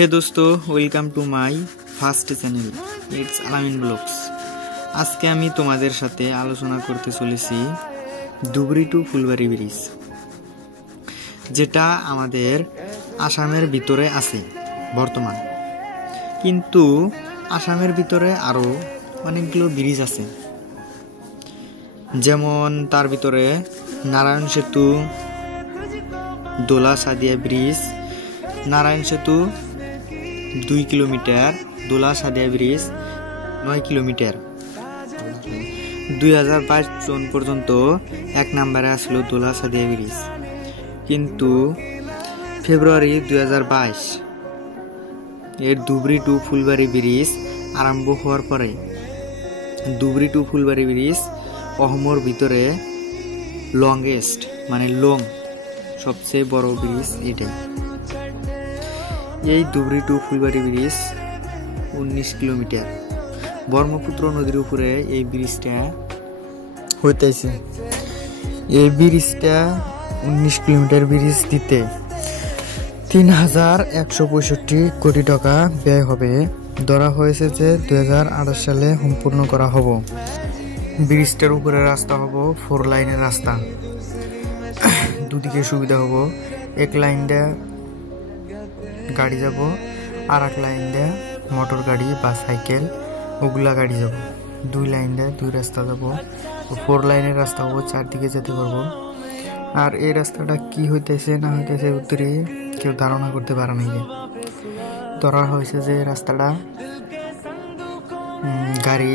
হে দোস্ত, welcome to my first channel, it's আলামিন blogs. আজকে আমি তোমাদের সাথে আলোচনা করতে চলেছি ধুবড়ী টু ফুলবাড়ি ব্রিজ, যেটা আমাদের আসামের ভিতরে আছে বর্তমান। কিন্তু আসামের ভিতরে আরও অনেকগুলো ব্রিজ আছে, যেমন তার ভিতরে নারায়ণ সেতু, দোলা সাদিয়া ব্রিজ, নারায়ণ সেতু 2 কিলোমিটার, দোলা সাদিয়া ব্রিজ 9 কিলোমিটার। 2022 সন পর্যন্ত 1 নম্বরে আসলো দোলা সাদিয়া ব্রিজ, কিন্তু ফেব্রুয়ারি 2022 এর ধুবড়ী টু ফুলবাড়ি ব্রিজ আরম্ভ হওয়ার পরে ধুবড়ী টু ফুলবাড়ি ব্রিজ অসমর ভিতরে লংগেস্ট মানে সবচেয়ে বড় ব্রিজ এটাই। এই Dhubri to Phulbari bridge 19 kilometre. Brahmaputra নদীর উপরে এই ব্রিজটা হইতেছে। এই ব্রিজটা 19 কিলোমিটার ব্রিজ দিতে 3165 কোটি টাকা ব্যয় হবে। ধরা হয়েছে যে 2028 সালে সম্পূর্ণ করা হবে। ব্রিজটার উপরে রাস্তা হবো 4 লাইনের রাস্তা, দুদিকে সুবিধা হবো। এক লাইন দিয়ে গাড়ি যাব, আর এক লাইন দিয়ে মোটর গাড়ি বা সাইকেল ওগুলা গাড়ি যাব। 2 লাইন দিয়ে 2 রাস্তা যাব। 4 লাইনের রাস্তা হবো, চারদিকে যেতে পারবো। আর এই রাস্তাটা কি হইতেছে না হইতেছে উত্তরে কেউ ধারণা করতে পারে না। ধরা হয়েছে যে রাস্তাটা গাড়ি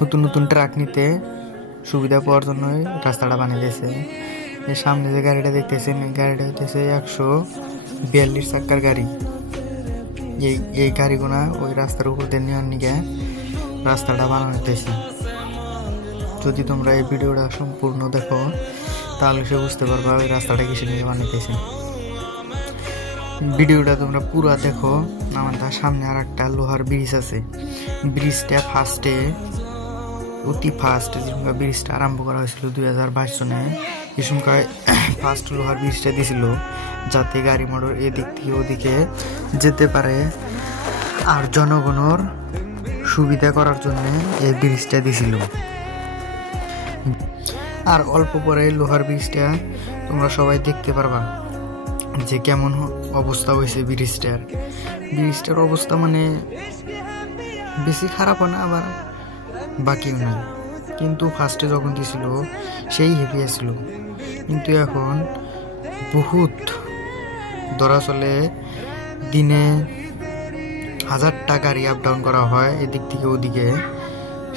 নতুন নতুন ট্রাক নিতে সুবিধা পাওয়ার জন্য রাস্তাটা বানিয়ে দিয়েছে। এর সামনে যে গাড়িটা দেখতেছেন, গাড়িটা হইতেছে 142 চাকার গাড়ি। এই গাড়িগুলা ওই রাস্তার উপর দিয়ে নেওয়ার নিকে রাস্তাটা বানানো হইতেছে। যদি তোমরা এই ভিডিওটা সম্পূর্ণ দেখো তাহলে সে বুঝতে পারবা ওই রাস্তাটা কিসের নিয়ে বানাইতেছে। ভিডিওটা তোমরা পুরো দেখো। আমাদের সামনে আর একটা লোহার ব্রিজ আছে। ব্রিজটা অতি ফার্স্ট যেসময় ব্রিজটা আরম্ভ করা হয়েছিল 2022 সনে, এই সময় ফার্স্ট লোহার ব্রিজটা দিয়েছিল যাতে গাড়ি মোটর এদিক থেকে ওদিকে যেতে পারে। আর জনগণের সুবিধা করার জন্য এই ব্রিজটা দিয়েছিল। আর অল্প পরে লোহার ব্রিজটা তোমরা সবাই দেখতে পারবা যে কেমন অবস্থা হয়েছে ব্রিজটার অবস্থা মানে বেশি খারাপ না, আবার বাকিও না। কিন্তু ফার্স্টে যখন দিয়েছিল সেই হেভি আসছিল, কিন্তু এখন বহুত ধরা চলে দিনে 1000টা গাড়ি আপ ডাউন করা হয় এদিক থেকে ওদিকে।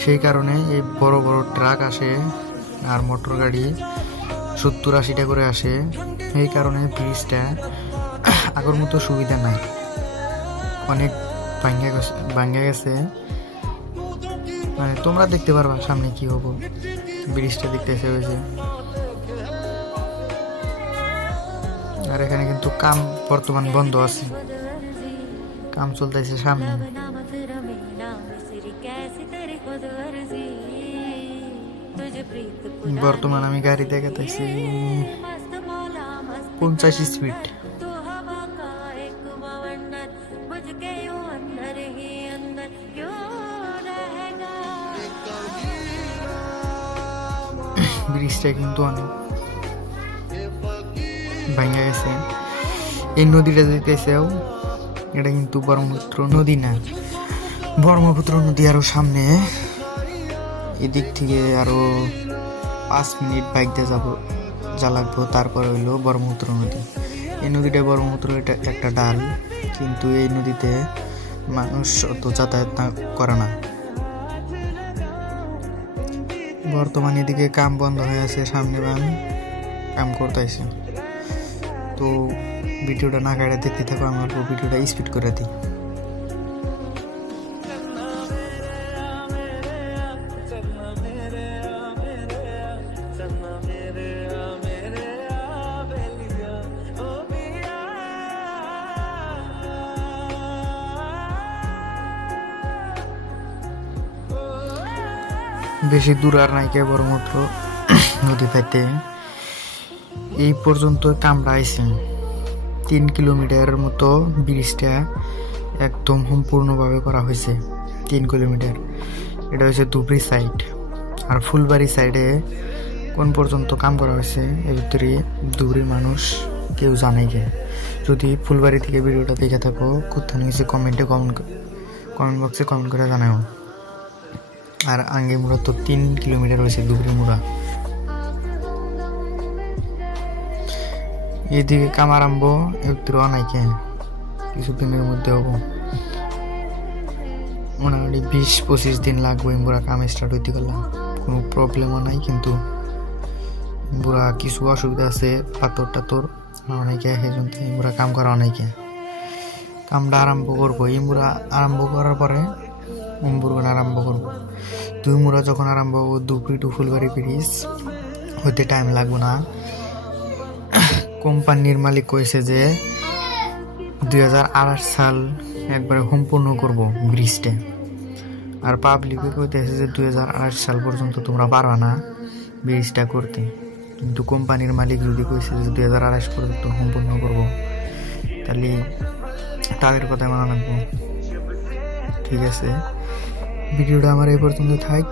সেই কারণে এই বড় বড় ট্রাক আসে আর মোটর গাড়ি 70-80টা করে আসে। এই কারণে ব্রিজটা আগের মতো সুবিধা নাই, অনেক ভাঙ্গা গেছে। মানে তোমরা দেখতে পারবা সামনে কি হবো। ব্রিজটা দেখতে এসে হয়েছে। আর এখানে কিন্তু কাম বর্তমান বন্ধ আছে, কাম চলতেছে সামনে। বর্তমান আমি গাড়ি দেখাতেছি 50 স্পিড। ব্রিজটা কিন্তু অনেক ভাঙা গেছে। এই নদীটা দেখতেছেও, এটা কিন্তু ব্রহ্মপুত্র নদী না, ব্রহ্মপুত্র নদী আরো সামনে। এদিক থেকে আরো 5 মিনিট বাইক দিয়ে যা লাগবো, তারপর হইলো ব্রহ্মপুত্র নদী। এই নদীটা ব্রহ্মপুত্র একটা ডাল, কিন্তু এই নদীতে মানুষ অত যাতায়াত করে না। বর্তমানে এদিকে কাম বন্ধ হয়ে আছে, সামনে কাম করতেছে। তো ভিডিওটা না কাটে দেখতে থাকো, আমার ভিডিওটা স্পিড করে দিই। বেশি দূর আর নাই কে ব্রহ্মপুত্র নদী পাইতে। এই পর্যন্ত কামড়া আইছে 3 কিলোমিটারের মতো ব্রিজটা একদম সম্পূর্ণভাবে করা হয়েছে। 3 কিলোমিটার। এটা হচ্ছে ধুবড়ি সাইড। আর ফুলবাড়ি সাইডে কোন পর্যন্ত কাম করা হয়েছে এর ভিতরে ধুবড়ির মানুষ কেউ জানে কে। যদি ফুলবাড়ি থেকে ভিডিওটা দেখে থাকো কোথাও নিচে কমেন্ট বক্সে কমেন্ট করে জানাও। আর আঙ্গে মুড়া তো 3 কিলোমিটার হয়েছে ধুবড়ি মুড়া। এদিকে কাম আরম্ভ একটু অনাইকে কিছুদিনের মধ্যে হবো, মোটামুটি 20-25 দিন লাগবে বুড়া কাম স্টার্ট হইতে গেলাম। কোনো প্রবলেমও নাই, কিন্তু বুড়া কিছু অসুবিধা আছে পাথর টাথর অনেকে সেজন্য বুড়া কাম করা অনেকে কামটা আরম্ভ করবো। এই মুড়া আরম্ভ করার পরে বুড়ান আরম্ভ করবো। 2 মুড়া যখন আরম্ভ হবো ধুবড়ি টু ফুলবাড়ি ব্রিজ হইতে টাইম লাগবে না। কোম্পানির মালিক কইছে যে 2028 সাল একবারে সম্পূর্ণ করব ব্রিজটা। আর পাবলিকে কইতেছে যে 2028 সাল পর্যন্ত তোমরা পারবা না ব্রিজটা করতে, কিন্তু কোম্পানির মালিক যদি কইছে যে 2028 পর্যন্ত সম্পূর্ণ করব, তাহলে তাদের কথা মানা রাখবো। ঠিক আছে, ভিডিওটা আমার এই পর্যন্ত থাক।